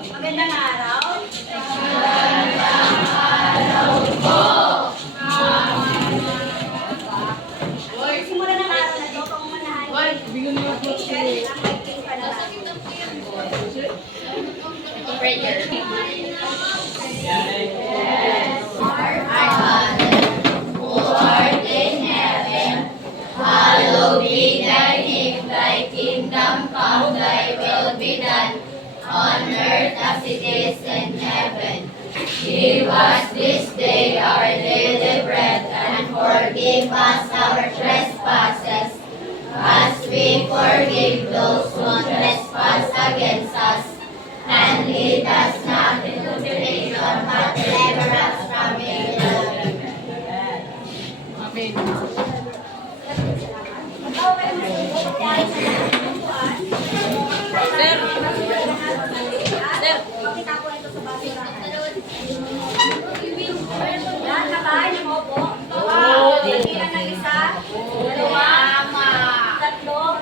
Magandang araw. Simula ng araw na ito, pangunahan ng patient ang magiging panalangin. Our Father, who art in heaven, hallowed be thy name. Thy kingdom come, thy will be done, on earth as it is in heaven. Give us this day our daily bread, and forgive us our trespasses, as we forgive those who trespass against us. And lead us not into temptation, but deliver us from evil. Amen. Pakita ko ito sa basurahan. Lahat na ba? Namopo? Lagyan ng isa, dalawa, tatlo.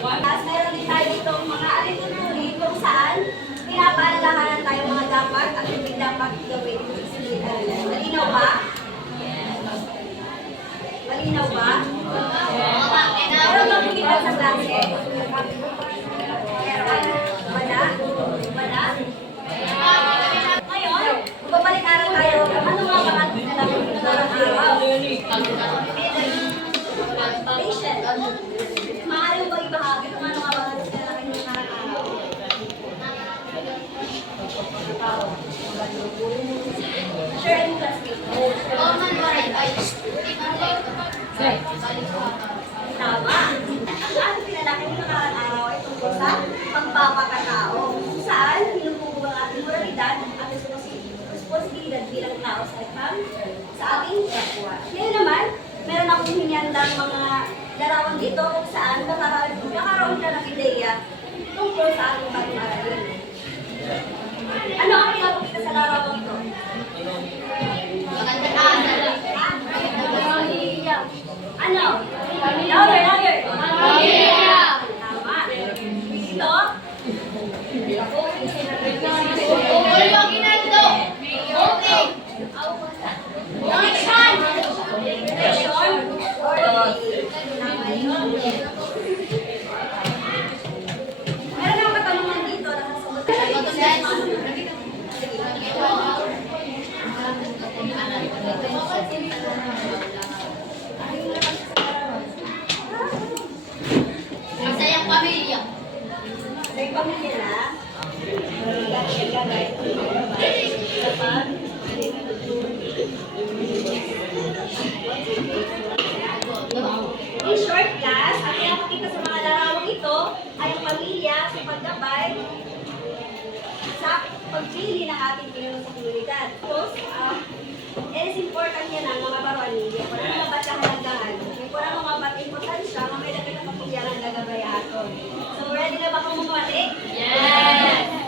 Tapos meron din tayo dito mga alitutuloy kung saan pinapaalalahanan tayo mga dapat at hindi dapat gawin. Malinaw ba? Malinaw ba? Meron ba pumitan sa klase? Meron? Wala? Wala? Ngayon, babalik-aral tayo. Ano mga pangalan na lang ng araw? Patient. Maaari mo ba ibahagi kung ano nga ba na lang ng araw? Share and classmate. Tama. Ang ating pinalaki ng nakarang araw ay tungkol sa pagpapakatao. Kung saan, pinupugo ang ating moralidad at responsibilidad bilang tao sa ating kapwa. Ngayon naman, meron akong hinihanda mga larawan dito kung saan nakakaroon ka ng ideya tungkol sa ating bagong aralin. Ano ang pinapakita sa larawan ito? Ano? Louder, louder! Tama. Dito? Meron akong katanungan dito na kasagot. Masayang pamilya. May pamilya na. In short class, ang pinapakita sa mga larawang ito ay ang pamilya sa paggabay sa pagpili ng ating pinuno sa komunidad. Tapos, it is important yan ang mga pamilya. Kung ano mga kahalagahan, kung ano mga importansya, may dagdag na pamilya ang gagabay ato. So, ready na ba kung bumati? Yes!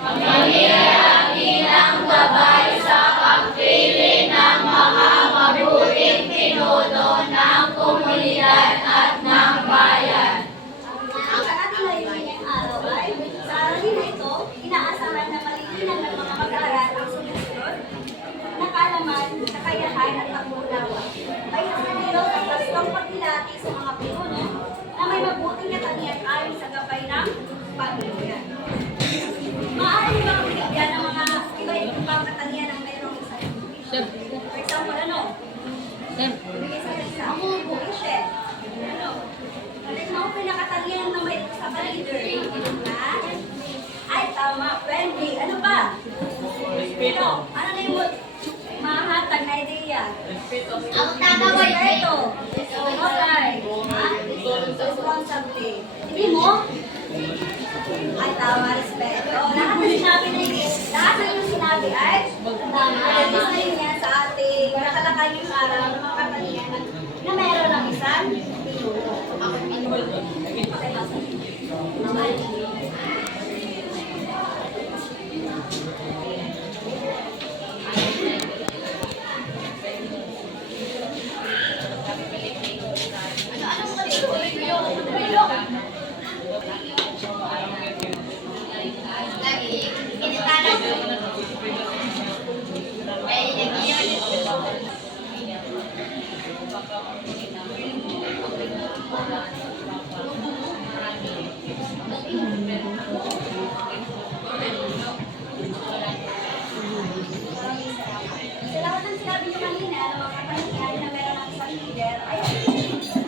Pamilya bilang gabay sa pagpili ng mga mabuting pinuno ng komunidad at ng bayan. Ang ating layunin ngayong araw ay sa aralin na ito, inaasahan na malilinang ng mga mag-aaral ang sumusunod na kaalaman, kakayahan at pag-unawa. Ay nasalilo sa bastong pagdilati sa mga pinuno na may mabuting katangian ayon sa gabay ng pamilya. Maaari ba kung bigyan ng mga iba-ibang katangian ng mayroong isa? For example, ano? Ibigay sa isa ang patient. Ano? Ano ang pinakatangian na may sa leader? Ay, tama. Friendly. Ano pa? Respeto. Ano na yung mahatag na ideya? Ang tataway Respeto. Okay. Responsibly. Hindi mo? Ay, tama. Respeto. Lahat na sinabi na yun. Lahat na yung sinabi ay tama. Isa yun yan sa ating nakalakay yung araw ng mga katangian na meron ng isang pinuno. Sa lahat ng sinabi niyo kanina ng mga katangian na meron ng isang leader, ay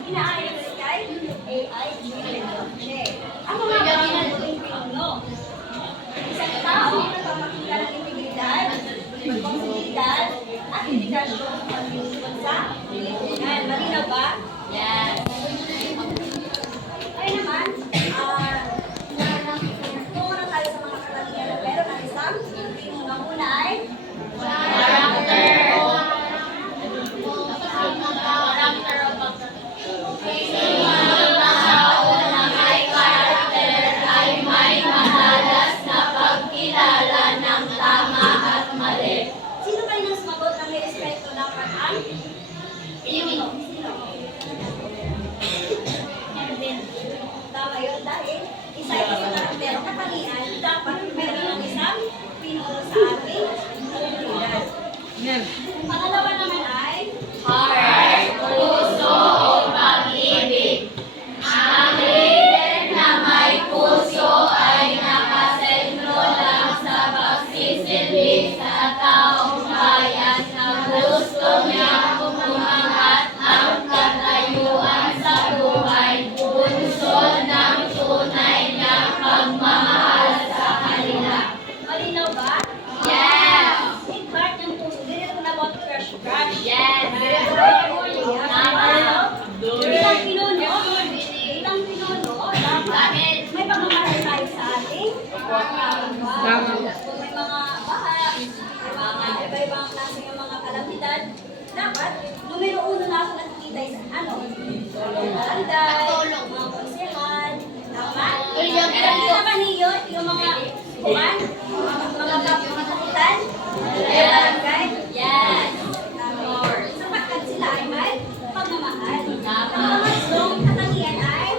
inaayon kay AI. Ang mga pangalating pinuno. Isang tao na nagpapakita ng integridad, responsibilidad, at dedikasyon sa paglilingkod sa lipunan. Malinaw ba? Yes. Ay naman, tungo na tayo sa mga katangian na meron ng isang pinuno. Una ay sino kayo nang sumagot ng may respeto dapat ang pinuno? Sino? Tama yun dahil isa-isa na merong katangian dapat meron ng isang pinuno sa ating komunidad. Pangalawa naman ay Heart, puso o pag-ibig. Ang leader na may puso ay nakasentro lang sa pagsisilbi sa taong bayan na gusto niya umangat ang katayuan sa buhay. Punsod ng tunay na pagmamahal sa kanila. malinaw ba? Yes! Big heart ng puso. Dito na about crush. Yes! Bilang pinuno, dapat may pagmamahal tayo sa ating kapwa. Kung may mga baha, may mga iba-ibang klase ng mga kalamidad, dapat numero uno na ako nakikita sa tulong, mga konsehan, tama? Alam ba niyo yung mga kuman, mga kapitan, barangay? Yes! Sapagkat sila ay may pagmamahal. Ang pangatlong katangian ay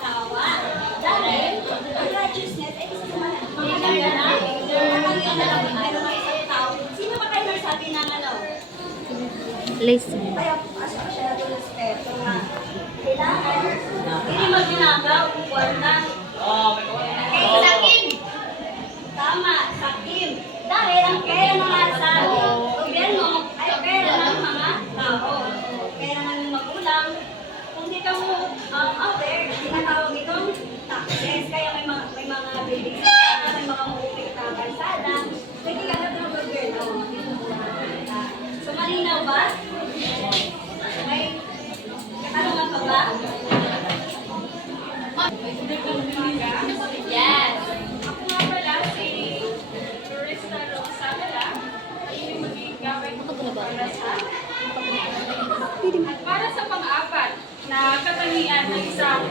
tawa. Dahil ang righteousness ay isa sa mga magaganda na katangian na lang meron ng isang tao. Sino ba kayo nagsabi ng ano? Listen. Kaya pasok siya na doon respeto na kailangan hindi magnanakaw kung kwarta. Sakin! Tama, sakim. Dahil ang pera ng nasa gobyerno ay pera ng mga tao. Pera ng magulang. Kung di ka mo aware, tinatawag itong taxes. Kaya may mga buildings, may mga mauupit na kalsada. Pwede ka na ito ng gobyerno. So malinaw ba? May katanungan pa ba? Yes! Ako nga pala si Floresta Rosa Gala, ay yung magiging gawin ko para sa at para sa pang-apat na katangian ng isang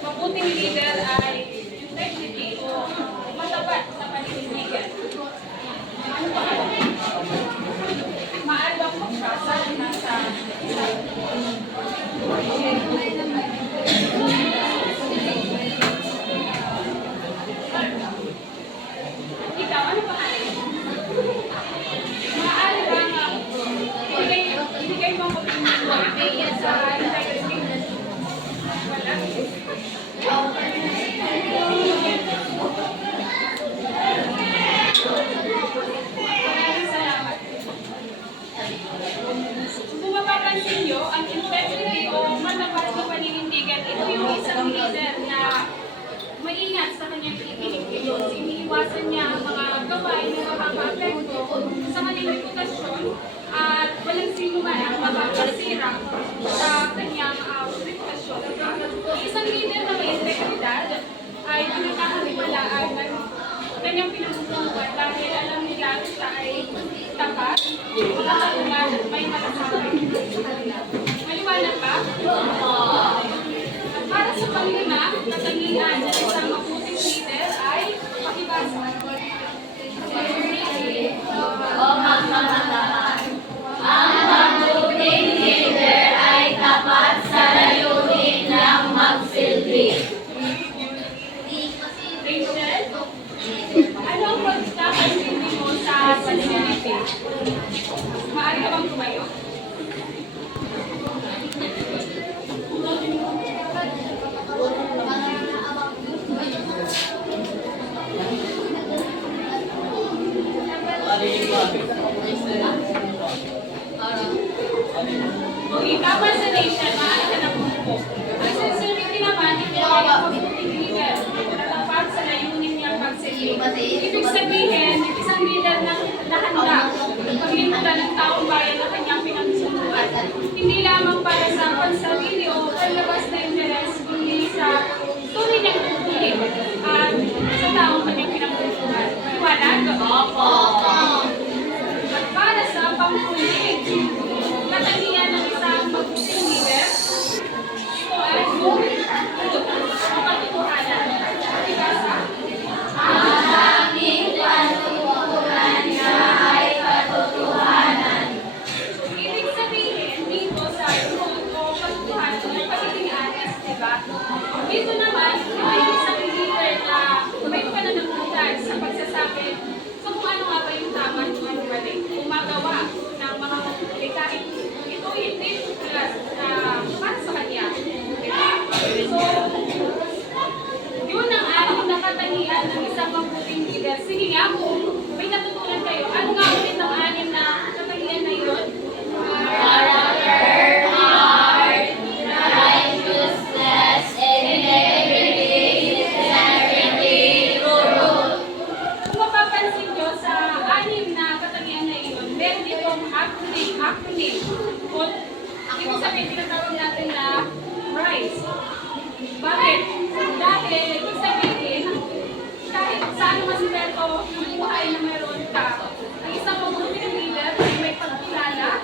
mabuting leader ay integrity o matapat na paninindigan. Ano pa ba? Maalok mo siya sa nasa isang ikaw, ano pa nga? Maaari bang ibigay mo ang opinion mo sa integrity? Wala. Maraming salamat. Kung mapapansin nyo, ang integrity o matapat na paninindigan, ito yung isang leader na maingat sa kanyang kikilos. Iniiwasan niya ang mga gawain na makaka-apekto sa kanyang reputasyon at walang sino man ang makakasira sa kanyang reputasyon. Isang leader na may integridad ay pinagkakatiwalaan ng kanyang pinagkukuhan dahil alam nila na siya ay tapat, makatarungan at may malasakit sa kanila. Maliwanag ba? At para sa panglima, katangian ng isang mabuting leader ay pakibasa. O magmamahal. Ang Bawal sa nation, maaari ka ng grupo. Ang sincerity naman, ito ay ang pagbuting leader. Natapat sa layunin niyang pagsilbi. Ibig sabihin, isang leader na nahanda paglingkuran ng taong bayan na kanyang pinagsusuan. Hindi lamang para sa pansarili o panlabas na interes, kundi sa tunay niyang tungkulin at sa taong kanyang pinagsusuan. Iwanan? Opo. At para sa pangkulit, katangian ng isang mabuting leader, ito ay good o katotohanan. Ibasa. Ang aming panuntunan niya ay katotohanan. Ibig sabihin dito sa good o katotohanan ay pagiging honest, di ba? Dito naman, ay isang leader na may pananagutan sa pagsasabi so kung ano nga ba yung tama at ano mali. Gumagawa ng mga mabuti kahit ito hindi plus na para sa kanya. Okay? So, yun ang ating nakatangian ng isang mabuting leader. Sige nga po, may natutunan kayo. Ano nga ulit ang anim na katangian na yun? Character, heart, righteousness, integrity, sincerity, truth. Kung mapapansin nyo sa anim na katangian na iyon, meron ditong acronym. Kung ibig sabihin, tinatawag natin na RISE. Bakit? Dahil, ibig sabihin, kahit saan mas beto ng buhay na meron ka, ang isang mabuting leader ay may pagkilala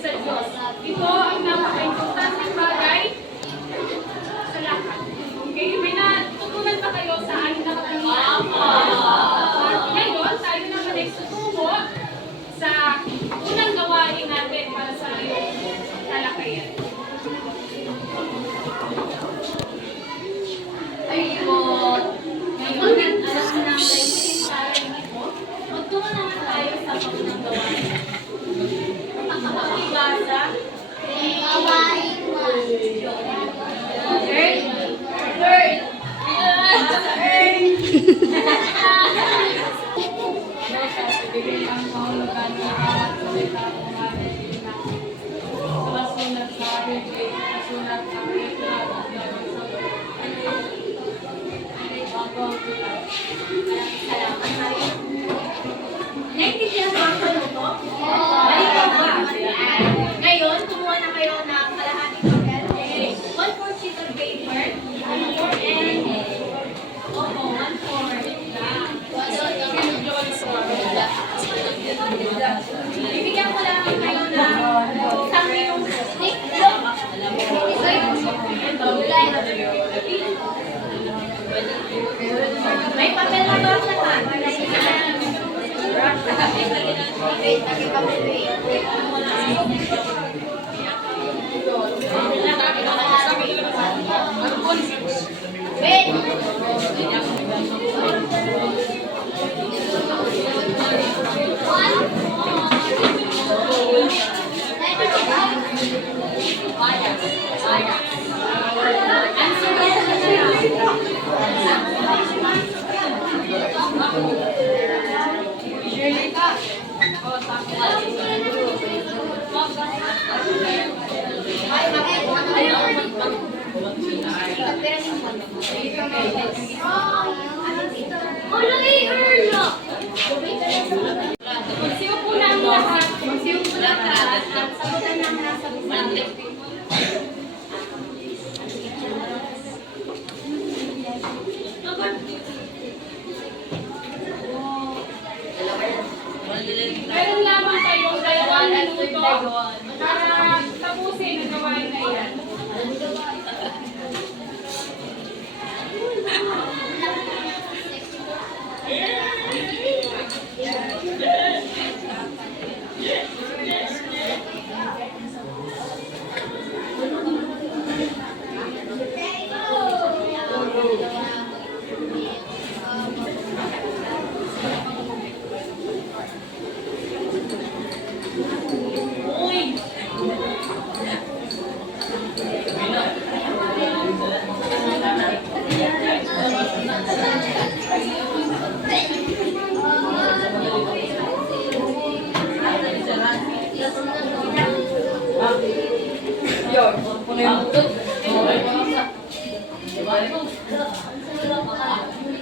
sa Diyos. Ito ang napaka-importanting bagay sa lahat. Okay? May natutunan ba kayo sa anim na katangian? Ngayon, tayo naman ay susubo sa unang gawain natin para sa iyong talakayan. Ayun. Ngayon, alam na natin tayo nito. Magtungo naman tayo sa pagunang gawain. Pakibasa. Gawain mo. Earth. Earth. Bigay ang kahulugan sa bawat salita ng ating ina. Sulat sa ating sulat ang letra at gawin sa Naintindihan mo ang paluto? Halika ba? Ngayon, kumuha na kayo ng kalahating papel. 1/4 sheet of paper. And, opo, 1/4. Bibigyan ko lang kayo ng isang minong stick. May papel na ba sa kan? Magsiupo na ang lahat. Magsiupo na ang lahat. Sagutan na ang nasa bisaya. Meron lamang kayong 2 minuto para tapusin ang gawain na iyan.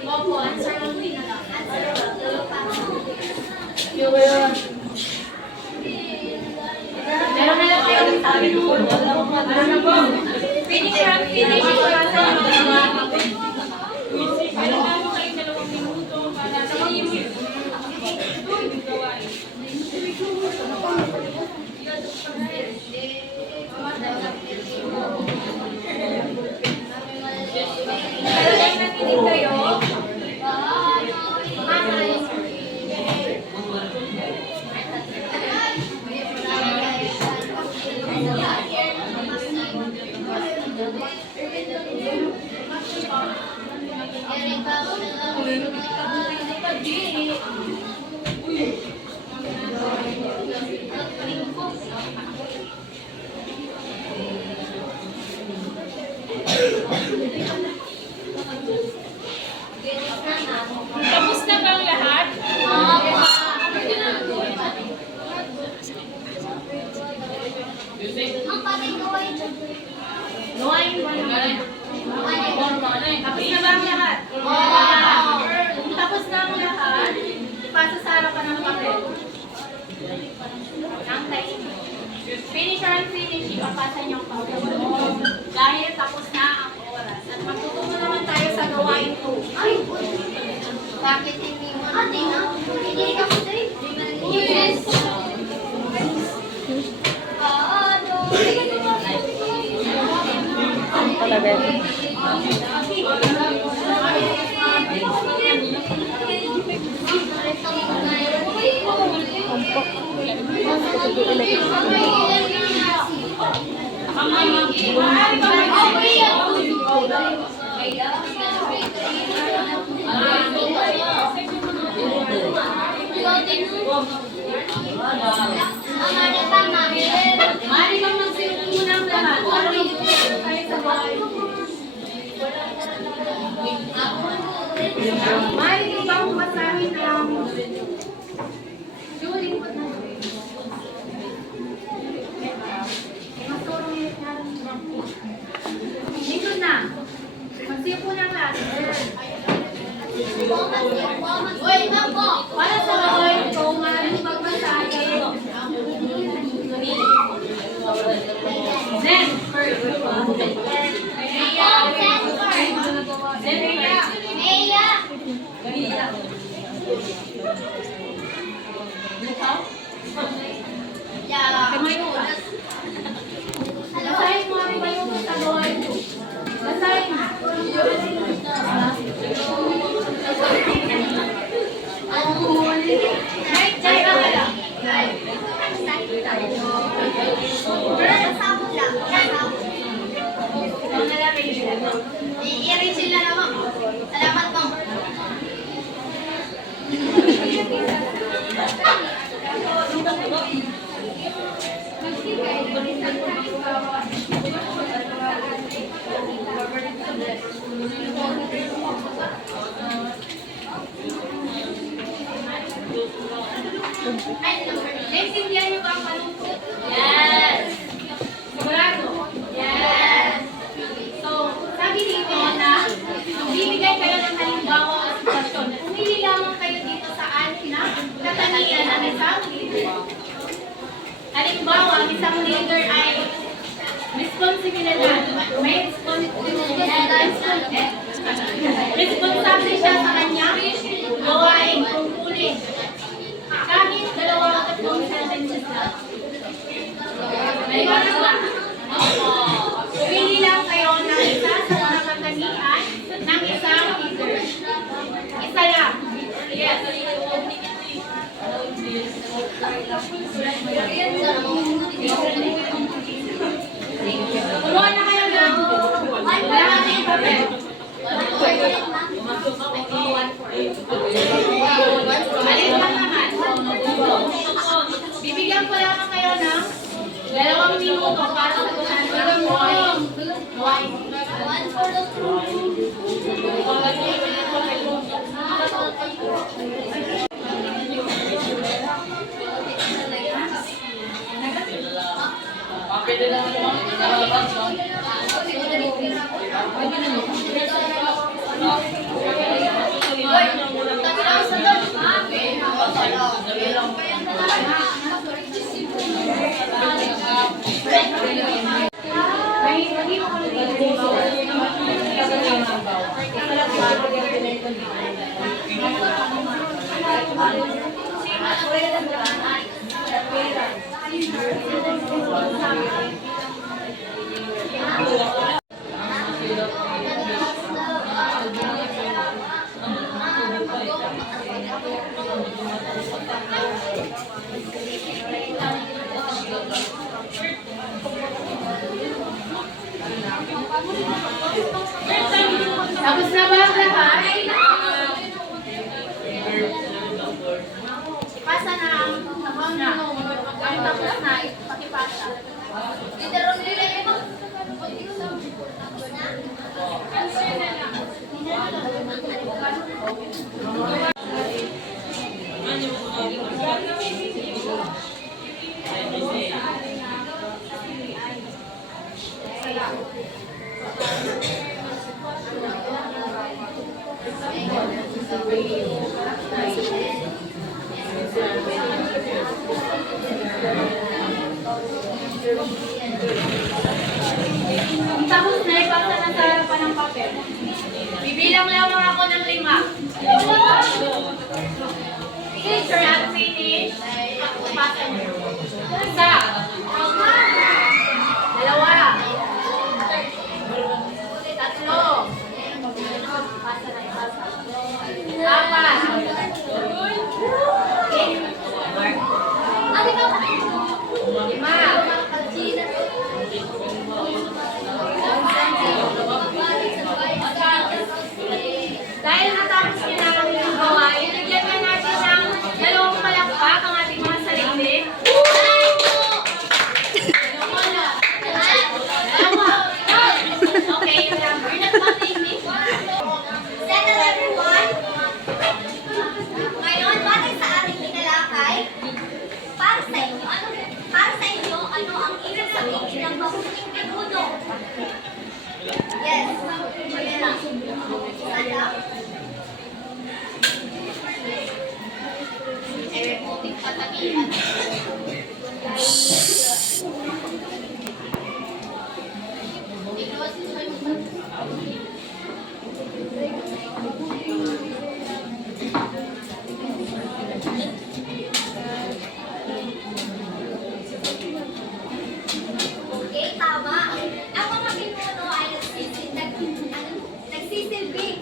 Opo, answer lang din na lang. Meron na lang kayo sabi noon. Finish ang finish. Meron na mo kayong 2 minuto para sa yung gawain. Talagang nakinig kayo. Tapos na ba ang lahat? Ang pating gawain siya. Tapos na ba ang lahat? Kung tapos na ang lahat, ipasa sa harapan ng papel. Ang time. Finish or unfinish, ipapasa niyo ang papel. Dahil tapos na ang oras. At magtutungo naman tayo sa gawain 2. Ay, bakit hindi mo? Ate na. Hindi ka po tayo. Yes. Talaga. Mari kang magsilip muna ang lahat. Para may tayo sa gawain. Mari kang bang masahin ang Julie po na. Dito na. Magsilip muna ang lahat. Uy, mambo. Para sa gawain ko, maraming magmasahin. Zen. Basahin mo ang iba yung sa gawain ko. Basahin mo. Right, right, wala. Ikaw na lang, Rachel. I-erase sila naman. Salamat po. Naintindihan niyo ba ang panungkot? Yes. Sigurado? Yes. So, sabi dito na bibigay kayo ng halimbawa o sitwasyon. Pumili lamang kayo dito sa anim na katangian ng isang leader. Halimbawa, ang isang leader ay responsibilidad. May responsibilidad. Responsable siya sa kanyang gawain tungkulin. Kahit 23 sentences lang. Maliwanag ba? Pumili lang kayo ng isa sa mga katangian ng isang leader. Isa lang. Yes. Kumuha na kayo ng maraming papel. Alin lang naman. Bibigyan ko lang kayo ng 2 minuto para sagutan ko ng gawain. Tapos na ba ang lahat? Ipasa na ang tapos na. Ang tapos na, ipakipasa. Dito nila ito. Answer na lang. Tapos na, ipasa na sa harapan ng papel. Bibilang lang ako ng 5. Since you're not finished, pasa niyo. 1, 2, 3, 4, 5. Dahil natapos niyo na ang inyong gawain, bigyan na natin ng 2 palakpak ang ating mga sarili. Okay, remember, nagpapigil. Settle everyone. Ngayon, batay sa ating tinalakay, para sa inyo, ano ang ibig sabihin ng mabuting pinuno? Yes. Maganda. Stand up. Puting patagihan. Okay, tama. Ang mga pinuno ay nagsisilbing, nagsisilbing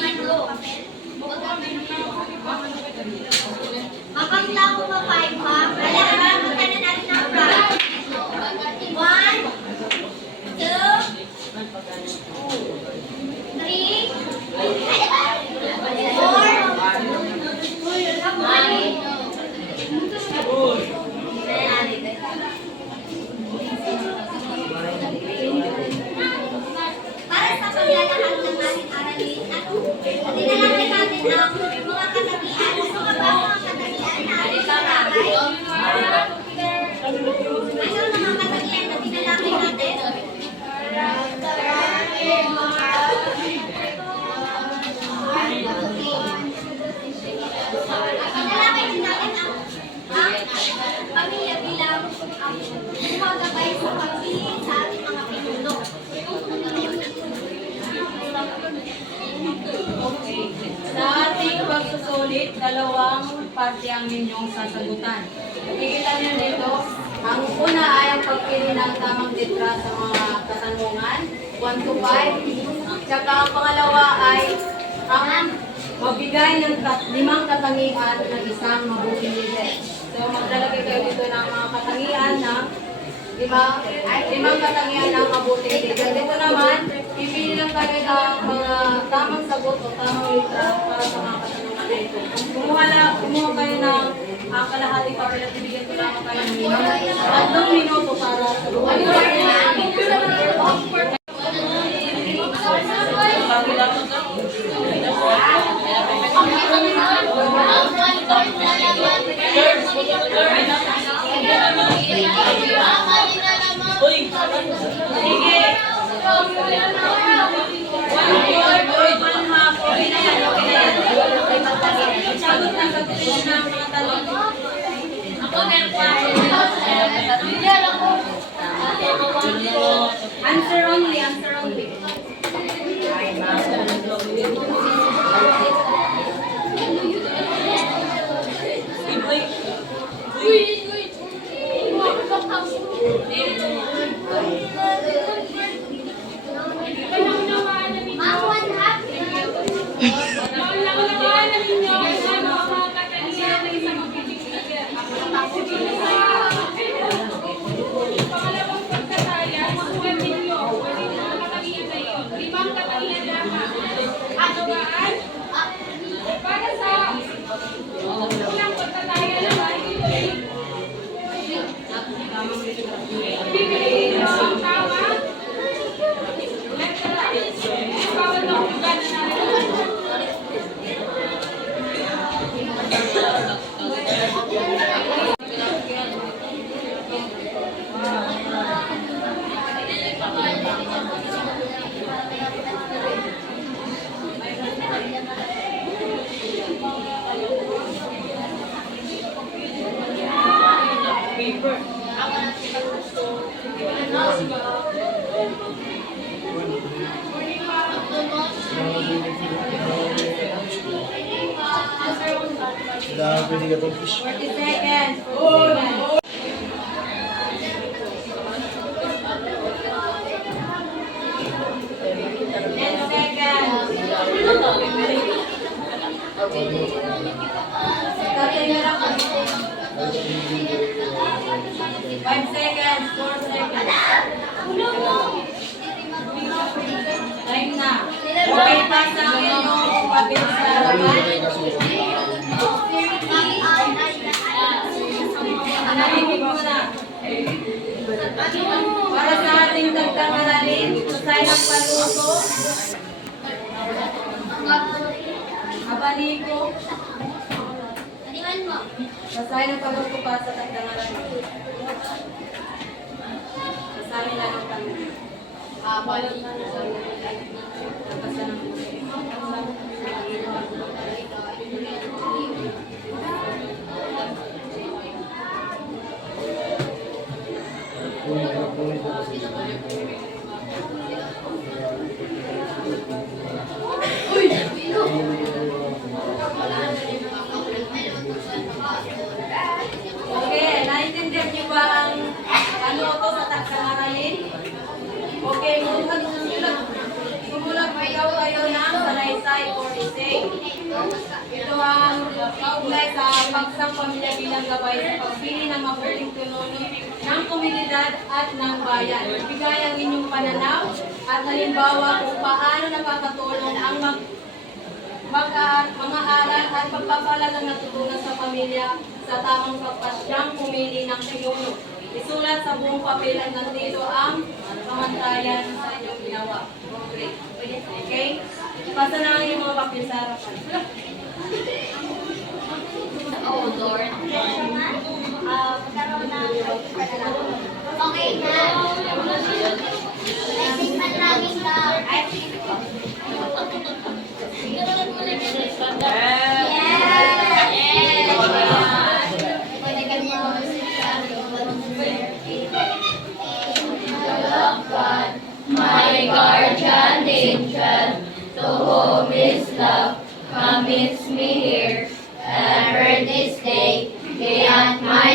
ano, papel. Mapangla ko pa 5 ha. Kaya magkano natin ang price. 1, 2, 3, 4. Para sa paglalahad ng ating aralin at dinalaki natin ang mga katangian. Gusto ka ba ang mga katangian na ating lalakay? Ano ang mga katangian na dinalaki natin? Dinalaki din natin ang pamilya bilang gumagabay sa pagpili sa ating mga pinuno. Sa ating pagsusulit, dalawang parte ang ninyong sasagutan. Nakikita niyo dito, ang una ay ang pagpili ng tamang litra sa mga katanungan, 1 to 5. Tsaka ang pangalawa ay ang magbigay ng 5 katangian ng isang mabuting leader. So maglalagay kayo dito ng mga katangian ng 5 katangian ng mabuting leader. Dito naman, pipili lang tayo ng mga tamang sagot o tamang litra para sa mga katanungan na ito. Kumuha kayo ng kalahati papel at bibigyan ko lang kayo ng 3 minuto para sa buhay. Answer only, answer only. Pangalawang pagkataya, suwan ninyo, wali ng mga katangian na iyon. 5 katangian lamang. Agawaan, para sa unang pagkataya naman, bibili ng tama, letra, bawat ng lugar na natin. Dami ni Gatong Fish. 40 seconds. 10 seconds. Tatay na lang. 5 seconds. 4 seconds. Time na. Okay, pasa ang inyong papel sa harapan. Anahimik mo na. Para sa ating dagdag aralin, tusay ng paluto, abaniko, tusay ng paluto para sa dagdag aralin. Kasali lang ang paluto. Okay, naintindihan niyo ba ang paluto sa dagdag aralin? Okay, sumulat pa ikaw kayo ng salaysay 40 Ito ang kaugnay sa pagsang pamilya bilang gabay sa pagpili ng mabuting pinuno ng komunidad at ng bayan. Ibigay ang inyong pananaw at halimbawa kung paano nakakatulong ang mga aral at pagpapalagang natutunan sa pamilya sa tamang pagpasyang pumili ng pinuno. Isulat sa buong papel at nandito ang pamantayan sa inyong ginawa. Okay? Pasa na ang inyong mga papel sa harapan. Oh Lord. Magkaroon ng pananaw. Okay na. Blessing man namin ka. My guardian angel, to whom is love, commits me here. Ever this day, be at my